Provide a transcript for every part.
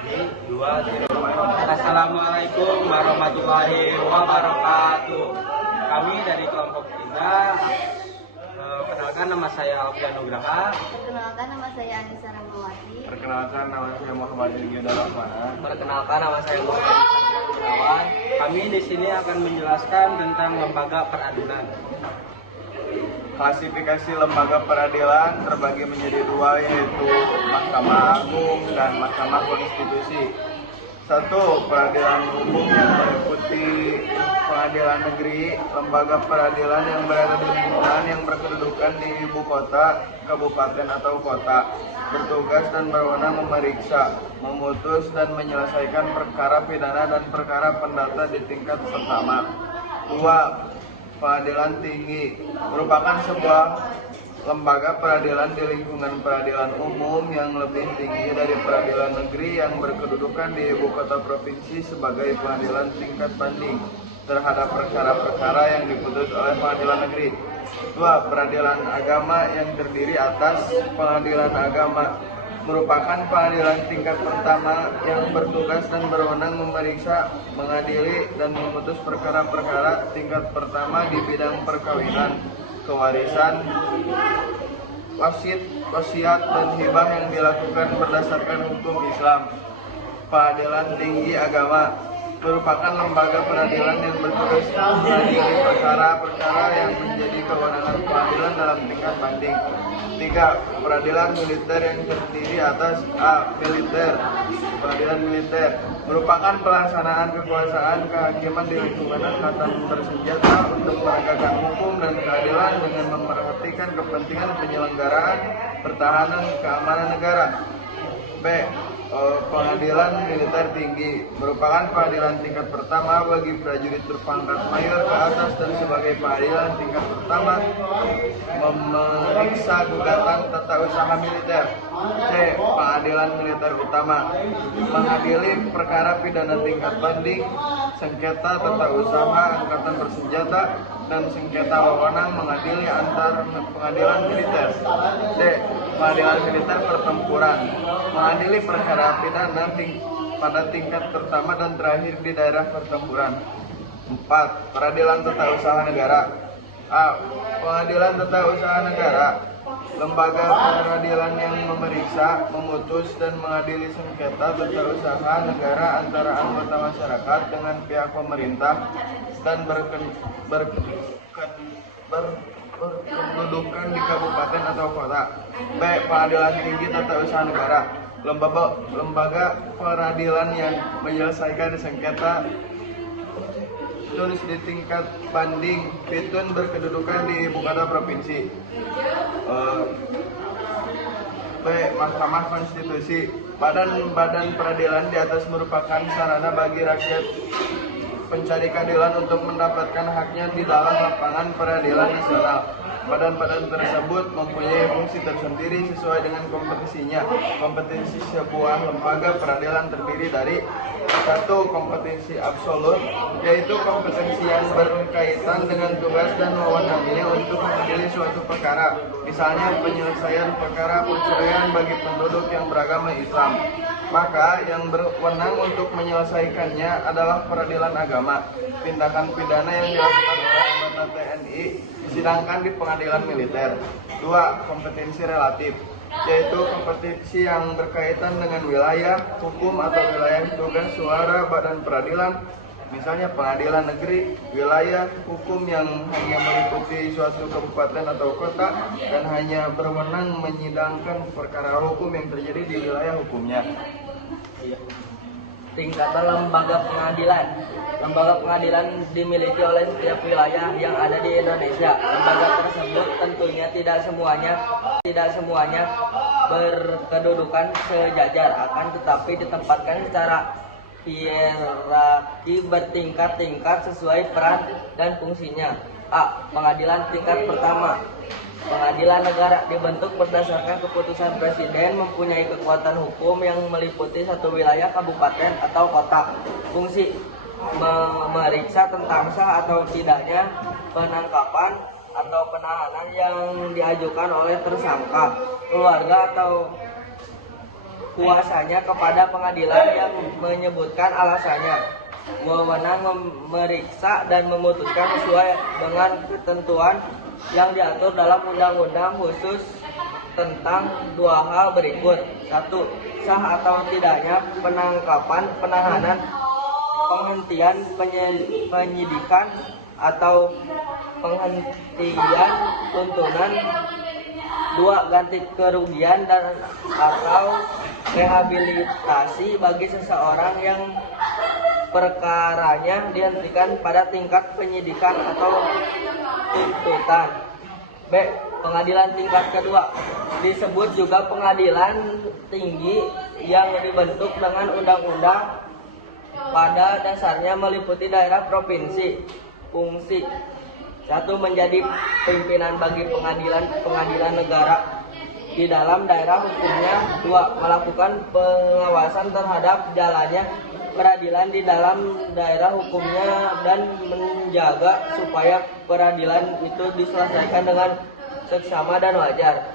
Dua, tiga. Assalamualaikum warahmatullahi wabarakatuh. Kami dari kelompok 3. Perkenalkan, nama saya Alfian Nugraha. Perkenalkan, nama saya Anissa Rahmawati. Perkenalkan, nama saya Muhammad Yuda Rahmana. Perkenalkan, nama saya Muhammad Gunawan. Kami di sini akan menjelaskan tentang lembaga peradilan. Klasifikasi lembaga peradilan terbagi menjadi 2, yaitu Mahkamah Agung dan Mahkamah Konstitusi. 1. Peradilan umum yang meliputi pengadilan negeri, lembaga peradilan yang berada di lingkungan yang berkedudukan di ibu kota, kabupaten atau kota, bertugas dan berwenang memeriksa, memutus dan menyelesaikan perkara pidana dan perkara perdata di tingkat pertama. 2. Pengadilan tinggi merupakan sebuah lembaga peradilan di lingkungan peradilan umum yang lebih tinggi dari peradilan negeri yang berkedudukan di ibu kota provinsi sebagai pengadilan tingkat banding terhadap perkara-perkara yang diputus oleh pengadilan negeri. 2. Peradilan agama yang terdiri atas pengadilan agama merupakan pengadilan tingkat pertama yang bertugas dan berwenang memeriksa, mengadili, dan memutus perkara-perkara tingkat pertama di bidang perkawinan, kewarisan, wasiat, dan hibah yang dilakukan berdasarkan hukum Islam. Pengadilan tinggi agama merupakan lembaga peradilan yang bertugas mengadili perkara-perkara yang menjadi kewenangan pengadilan dalam tingkat banding. 3. Peradilan militer yang terdiri atas militer. Peradilan militer merupakan pelaksanaan kekuasaan kehakiman di lingkungan angkatan bersenjata untuk menegakkan hukum dan keadilan dengan memperhatikan kepentingan penyelenggaraan pertahanan keamanan negara. B. Pengadilan militer tinggi merupakan pengadilan tingkat pertama bagi prajurit berpangkat mayor ke atas dan sebagai pengadilan tingkat pertama memeriksa gugatan tata usaha militer. C. Pengadilan militer utama mengadili perkara pidana tingkat banding, sengketa tata usaha angkatan bersenjata, dan sengketa wewenang mengadili antar pengadilan militer. D. Pengadilan militer pertempuran mengadili perkara pidana pada tingkat pertama dan terakhir di daerah pertempuran. 4. Peradilan tata usaha negara. A. Pengadilan tata usaha negara lembaga peradilan yang memeriksa, memutus, dan mengadili sengketa tata usaha negara antara anggota masyarakat dengan pihak pemerintah dan berkedudukan di kabupaten atau kota. B. Pengadilan tinggi tata usaha negara lembaga peradilan yang menyelesaikan sengketa tulis di tingkat banding pitun berkedudukan di ibu kota provinsi. B. Mahkamah Konstitusi badan-badan peradilan di atas merupakan sarana bagi rakyat pencari keadilan untuk mendapatkan haknya di dalam lapangan peradilan nasional. Badan-badan tersebut mempunyai fungsi tersendiri sesuai dengan kompetisinya. Kompetensi sebuah lembaga peradilan terdiri dari 1. Kompetensi absolut, yaitu kompetensi yang berkaitan dengan tugas dan wewenangnya untuk mengadili suatu perkara, misalnya penyelesaian perkara perceraian bagi penduduk yang beragama Islam. Maka yang berwenang untuk menyelesaikannya adalah peradilan agama. Tindakan pidana yang dilakukan oleh anggota TNI disidangkan di pengadilan militer. 2. Kompetensi relatif, yaitu kompetensi yang berkaitan dengan wilayah hukum atau wilayah tugas suara badan peradilan, misalnya pengadilan negeri, wilayah hukum yang hanya meliputi suatu kabupaten atau kota dan hanya berwenang menyidangkan perkara hukum yang terjadi di wilayah hukumnya. Tingkatan lembaga pengadilan. Lembaga pengadilan dimiliki oleh setiap wilayah yang ada di Indonesia. Lembaga tersebut tentunya tidak semuanya berkedudukan sejajar, akan tetapi ditempatkan secara hierarki bertingkat-tingkat sesuai peran dan fungsinya. A. Pengadilan tingkat pertama. Pengadilan negara dibentuk berdasarkan keputusan presiden, mempunyai kekuatan hukum yang meliputi satu wilayah, kabupaten, atau kota. Fungsi memeriksa tentang sah atau tidaknya penangkapan atau penahanan yang diajukan oleh tersangka, keluarga, atau kuasanya kepada pengadilan yang menyebutkan alasannya. Wewenang memeriksa dan memutuskan sesuai dengan ketentuan yang diatur dalam undang-undang khusus tentang dua hal berikut. 1. Sah atau tidaknya penangkapan, penahanan, penghentian penyidikan atau penghentian tuntunan. 2. Ganti kerugian dan atau rehabilitasi bagi seseorang yang perkaranya dihentikan pada tingkat penyidikan atau tuntutan. B. Pengadilan tingkat kedua disebut juga pengadilan tinggi yang dibentuk dengan undang-undang, pada dasarnya meliputi daerah provinsi. Fungsi 1. Menjadi pimpinan bagi pengadilan negara di dalam daerah hukumnya. 2. Melakukan pengawasan terhadap jalannya peradilan di dalam daerah hukumnya dan menjaga supaya peradilan itu diselesaikan dengan seksama dan wajar.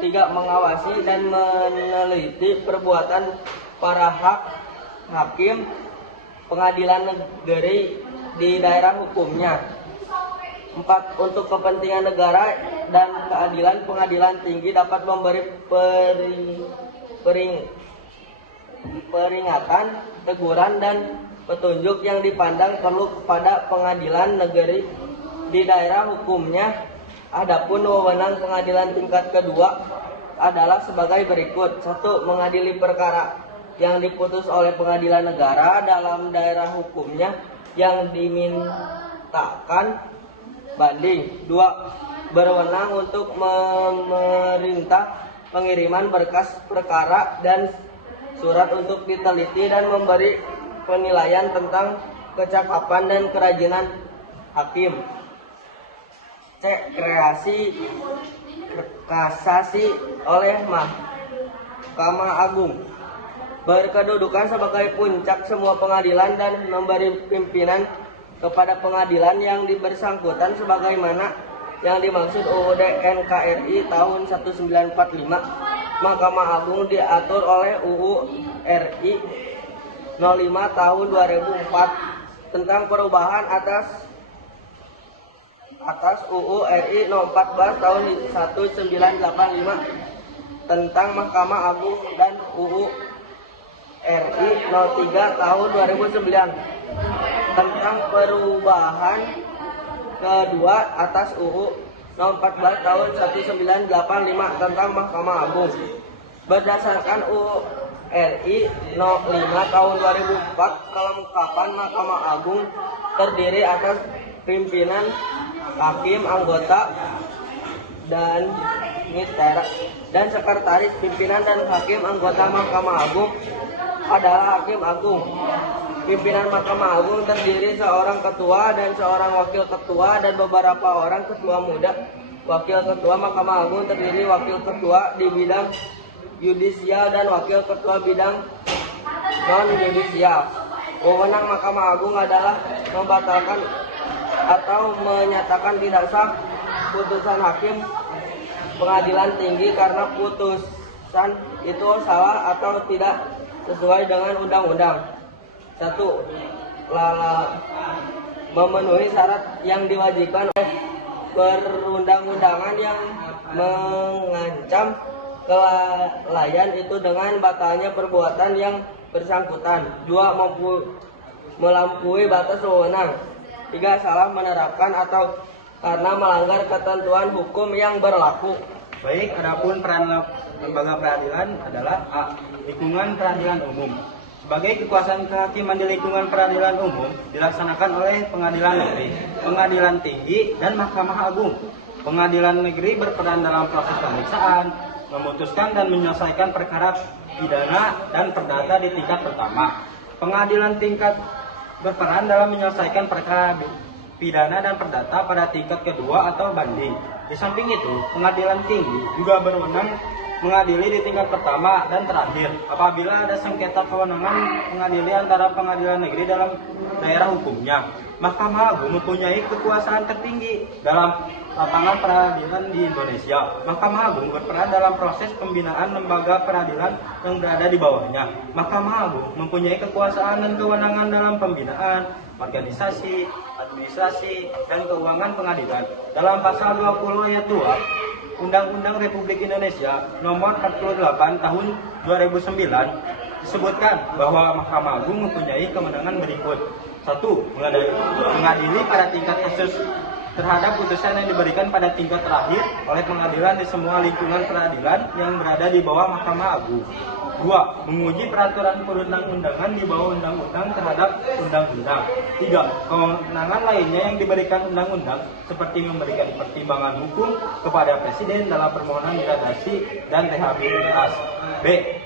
3. Mengawasi dan meneliti perbuatan para hakim pengadilan negeri di daerah hukumnya. 4. Untuk kepentingan negara dan keadilan, pengadilan tinggi dapat memberi peringatan, teguran, dan petunjuk yang dipandang perlu kepada pengadilan negeri di daerah hukumnya. Adapun wewenang pengadilan tingkat kedua adalah sebagai berikut. 1. Mengadili perkara yang diputus oleh pengadilan negara dalam daerah hukumnya yang dimintakan banding. 2. Berwenang untuk memerintah pengiriman berkas perkara dan surat untuk diteliti dan memberi penilaian tentang kecakapan dan kerajinan hakim. C. Kasasi oleh Mahkamah Agung berkedudukan sebagai puncak semua pengadilan dan memberi pimpinan kepada pengadilan yang bersangkutan sebagaimana yang dimaksud UUD NKRI tahun 1945. Mahkamah Agung diatur oleh UU RI 05 tahun 2004 tentang perubahan atas UU RI 14 tahun 1985 tentang Mahkamah Agung dan UU RI 03 tahun 2009 tentang perubahan kedua atas UU 14 tahun 1985 tentang Mahkamah Agung. Berdasarkan UU RI 05 tahun 2004, kelengkapan Mahkamah Agung terdiri atas pimpinan, hakim, anggota, dan sekretaris. Pimpinan dan hakim anggota Mahkamah Agung adalah Hakim Agung. Pimpinan Mahkamah Agung terdiri seorang ketua dan seorang wakil ketua dan beberapa orang ketua muda. Wakil ketua Mahkamah Agung terdiri wakil ketua di bidang yudisial dan wakil ketua bidang non-yudisial. Wewenang Mahkamah Agung adalah membatalkan atau menyatakan tidak sah putusan hakim pengadilan tinggi karena putusan itu salah atau tidak sesuai dengan undang-undang. 1. Memenuhi syarat yang diwajibkan oleh perundang-undangan yang mengancam kelalaian itu dengan batalnya perbuatan yang bersangkutan. 2. Melampaui batas wewenang. 3. Salah menerapkan atau karena melanggar ketentuan hukum yang berlaku. Baik, adapun peran lembaga peradilan adalah A. Lingkungan peradilan umum. Sebagai kekuasaan kehakiman di lingkungan peradilan umum dilaksanakan oleh pengadilan negeri, pengadilan tinggi, dan Mahkamah Agung. Pengadilan negeri berperan dalam proses pemeriksaan, memutuskan dan menyelesaikan perkara pidana dan perdata di tingkat pertama. Pengadilan tingkat berperan dalam menyelesaikan perkara pidana dan perdata pada tingkat kedua atau banding. Di samping itu, pengadilan tinggi juga berwenang mengadili di tingkat pertama dan terakhir apabila ada sengketa kewenangan mengadili antara pengadilan negeri dalam daerah hukumnya. Mahkamah Agung mempunyai kekuasaan tertinggi dalam lapangan peradilan di Indonesia. Mahkamah Agung berperan dalam proses pembinaan lembaga peradilan yang berada di bawahnya. Mahkamah Agung mempunyai kekuasaan dan kewenangan dalam pembinaan, organisasi, administrasi, dan keuangan pengadilan. Dalam pasal 20 ayat 2 Undang-Undang Republik Indonesia Nomor 48 Tahun 2009 disebutkan bahwa Mahkamah Agung mempunyai kewenangan berikut. 1. Mengadili pada tingkat kasus terhadap putusan yang diberikan pada tingkat terakhir oleh pengadilan di semua lingkungan peradilan yang berada di bawah Mahkamah Agung. 2. Menguji peraturan perundang-undangan di bawah undang-undang terhadap undang-undang. 3. Kewenangan lainnya yang diberikan undang-undang seperti memberikan pertimbangan hukum kepada Presiden dalam permohonan gradasi dan rehabilitas. B.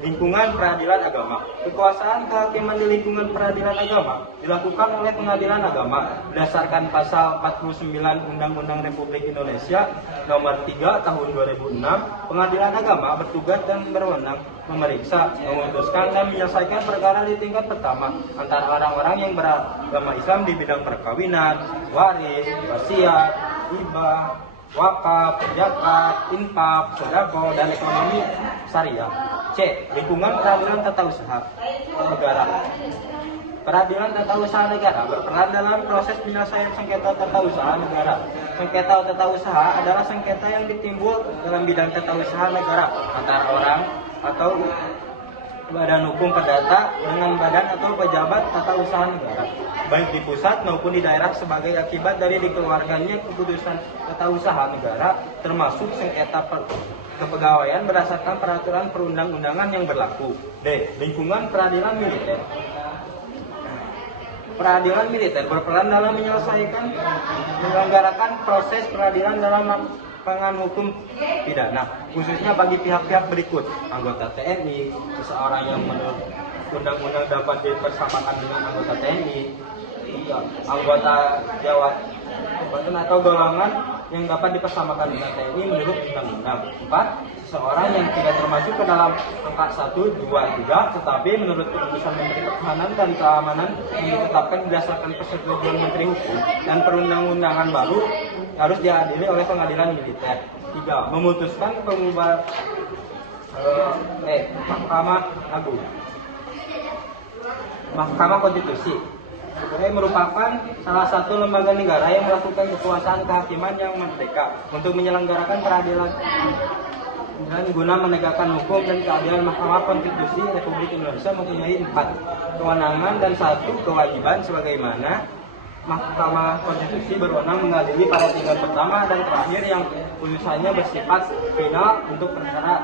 Lingkungan peradilan agama. Kekuasaan kehakiman di lingkungan peradilan agama dilakukan oleh pengadilan agama berdasarkan pasal 49 Undang-Undang Republik Indonesia Nomor 3 Tahun 2006. Pengadilan agama bertugas dan berwenang memeriksa, memutuskan dan menyelesaikan perkara di tingkat pertama antara orang-orang yang beragama Islam di bidang perkawinan, waris, wasiat, hibah, wakaf, zakat, infak, sedekah, dan ekonomi syariah. C. Lingkungan peradilan tata usaha negara. Peradilan tata usaha negara berperan dalam proses penyelesaian sengketa tata usaha negara. Sengketa tata usaha adalah sengketa yang ditimbul dalam bidang tata usaha negara antara orang atau badan hukum perdata dengan badan atau pejabat tata usaha negara, baik di pusat maupun di daerah sebagai akibat dari dikeluarkannya keputusan tata usaha negara, termasuk sengketa kepegawaian berdasarkan peraturan perundang-undangan yang berlaku. D. Lingkungan peradilan militer. Peradilan militer berperan dalam menyelenggarakan proses peradilan dalam lapangan hukum pidana, khususnya bagi pihak-pihak berikut: anggota TNI, seseorang yang menurut undang-undang dapat dipersamakan dengan anggota TNI, anggota jabatan atau golongan yang dapat dipersamakan dengan TNI menurut undang-undang. 4. Seseorang yang tidak termasuk ke dalam angka 1, 2, 3, tetapi menurut keputusan Menteri Pertahanan dan Keamanan yang ditetapkan berdasarkan persetujuan Menteri Hukum dan perundang-undangan baru harus diadili oleh pengadilan militer. 3. Memutuskan pembubaran Mahkamah Agung. Mahkamah Konstitusi merupakan salah satu lembaga negara yang melakukan kekuasaan kehakiman yang merdeka untuk menyelenggarakan peradilan dan guna menegakkan hukum dan keadilan. Mahkamah Konstitusi Republik Indonesia mempunyai 4 kewenangan dan 1 kewajiban sebagaimana Mahkamah Konstitusi berwenang mengadili pada tingkat pertama dan terakhir yang putusannya bersifat final untuk perkara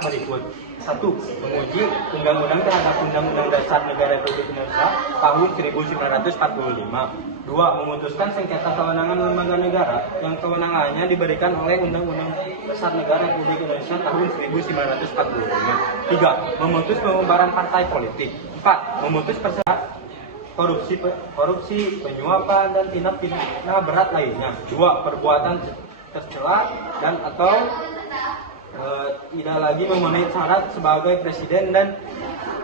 berikut. 1. Menguji undang-undang terhadap Undang-Undang Dasar Negara Republik Indonesia tahun 1945. 2. Memutuskan sengketa kewenangan lembaga negara yang kewenangannya diberikan oleh Undang-Undang Dasar Negara Republik Indonesia tahun 1945. 3. Memutus pembubaran partai politik. 4. Memutus perkara korupsi, penyuapan, dan tindak pidana berat lainnya. 2. Perbuatan tercela dan atau tidak lagi memenuhi syarat sebagai presiden dan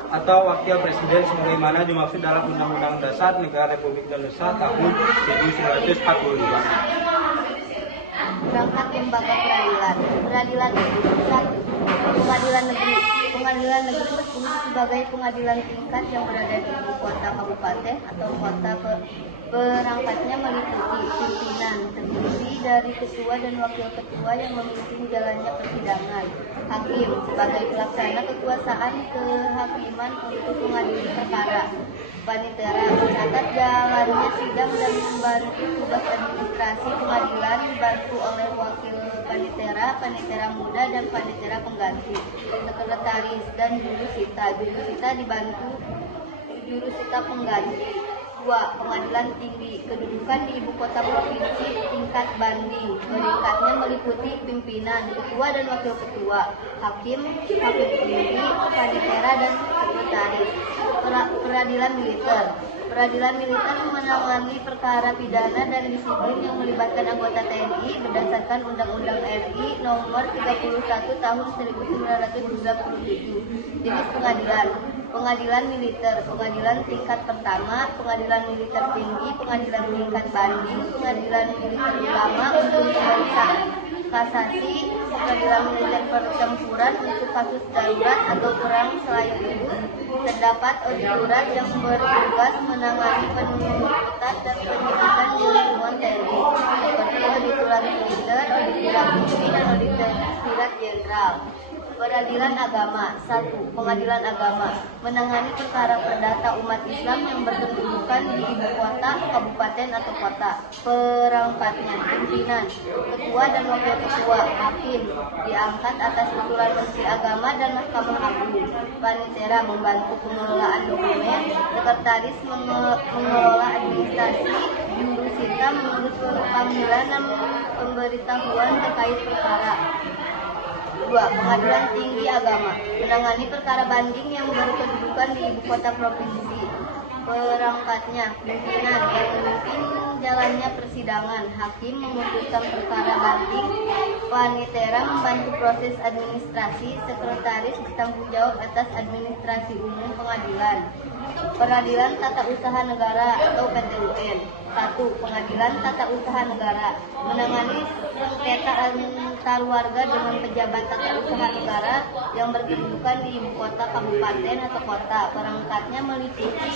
atau wakil presiden sebagaimana dimaksud dalam Undang-Undang Dasar Negara Republik Indonesia tahun 1945. Perangkat lembaga peradilan. Peradilan negeri. Pengadilan negeri berfungsi sebagai pengadilan tingkat yang berada di ibu kota kabupaten atau kota. Perangkatnya meliputi pimpinan terdiri dari ketua dan wakil ketua yang memimpin jalannya persidangan, hakim sebagai pelaksana kekuasaan kehakiman untuk mengadili perkara, panitera mencatat jalannya sidang dan membantu tugas administrasi pengadilan dibantu oleh wakil panitera, panitera muda dan panitera pengganti, sekretaris dan jurusita. Jurusita dibantu jurusita pengganti. 2. Pengadilan tinggi. Kedudukan di ibu kota provinsi tingkat banding. Peringkatnya meliputi pimpinan, ketua dan wakil ketua, hakim tinggi, panitera dan sekretaris. Peradilan militer. Peradilan militer menangani perkara pidana dan disiplin yang melibatkan anggota TNI berdasarkan Undang-Undang RI Nomor 31 Tahun 1997. Jenis pengadilan. Pengadilan militer, pengadilan tingkat pertama, pengadilan militer tinggi, pengadilan tingkat banding, pengadilan militer ulama untuk pemeriksaan kasasi, pengadilan militer pertempuran untuk kasus darurat atau perang selain itu. Terdapat auditorat yang bertugas menangani penuntutan dan penyidikan di lingkungan TNI, seperti auditorat militer, auditorat tinggi, dan auditorat jenderal. Peradilan agama. 1. Pengadilan agama menangani perkara perdata umat Islam yang berkedudukan di ibu kota, kabupaten atau kota. Perangkatnya: pimpinan, ketua dan wakil ketua, hakim diangkat atas usulan Menteri Agama dan Mahkamah Agung. Panitera membantu pengelolaan dokumen, sekretaris mengelola administrasi, jurusita mengurus pemanggilan dan pemberitahuan terkait perkara. 2. Pengadilan tinggi agama menangani perkara banding yang berkedudukan di ibu kota provinsi. Perangkatnya: pimpinan yang memimpin jalannya persidangan, hakim memutuskan perkara banding, panitera membantu proses administrasi, sekretaris bertanggung jawab atas administrasi umum pengadilan. Peradilan Tata Usaha Negara atau PT-UN. 1. Pengadilan Tata Usaha Negara menangani sengketa antar warga dengan pejabat tata usaha negara yang berkedudukan di ibu kota, kabupaten atau kota. Perangkatnya meliputi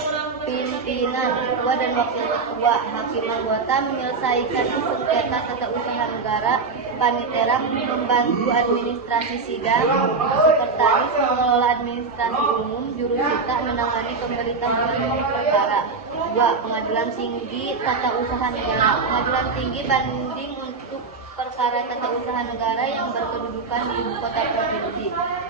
pimpinan, ketua dan wakil ketua, hakim anggota menyelesaikan sengketa tata usaha negara, panitera membantu administrasi sidang, sekretaris mengelola administrasi umum, jurusita menangani pemberitahuan perkara. 2. Pengadilan tinggi tata usaha negara. Pengadilan tinggi banding untuk perkara tata usaha negara yang berkedudukan di ibu kota provinsi.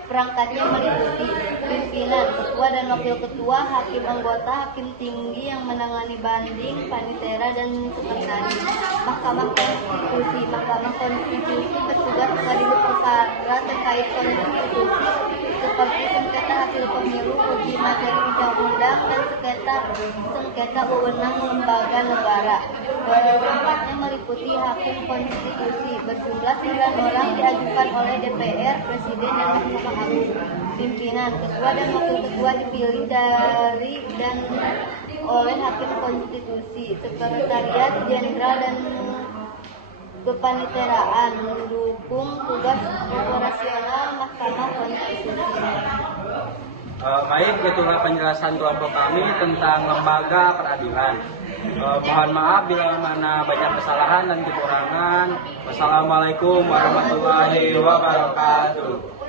Perangkatnya meliputi pimpinan, ketua dan wakil ketua, hakim anggota, hakim tinggi yang menangani banding, panitera dan sekretaris. Mahkamah Konstitusi. Mahkamah Konstitusi bertugas mengadili perkara terkait konstitusi seperti sengketa hasil pemilu, uji materi undang-undang, dan sengketa wewenang lembaga negara. Perangkatnya meliputi hakim konstitusi. Berjumlah 9 orang diajukan oleh DPR, Presiden, dan Mahkamah Agung. Pimpinan, ketua dan wakil ketua dipilih dari dan oleh hakim konstitusi. Sekretariat Jenderal dan kepaniteraan mendukung tugas operasional Mahkamah Konstitusi. Baik, itulah penjelasan kelompok kami tentang lembaga peradilan. Mohon maaf bila mana banyak kesalahan dan kekurangan. Wassalamualaikum warahmatullahi wabarakatuh.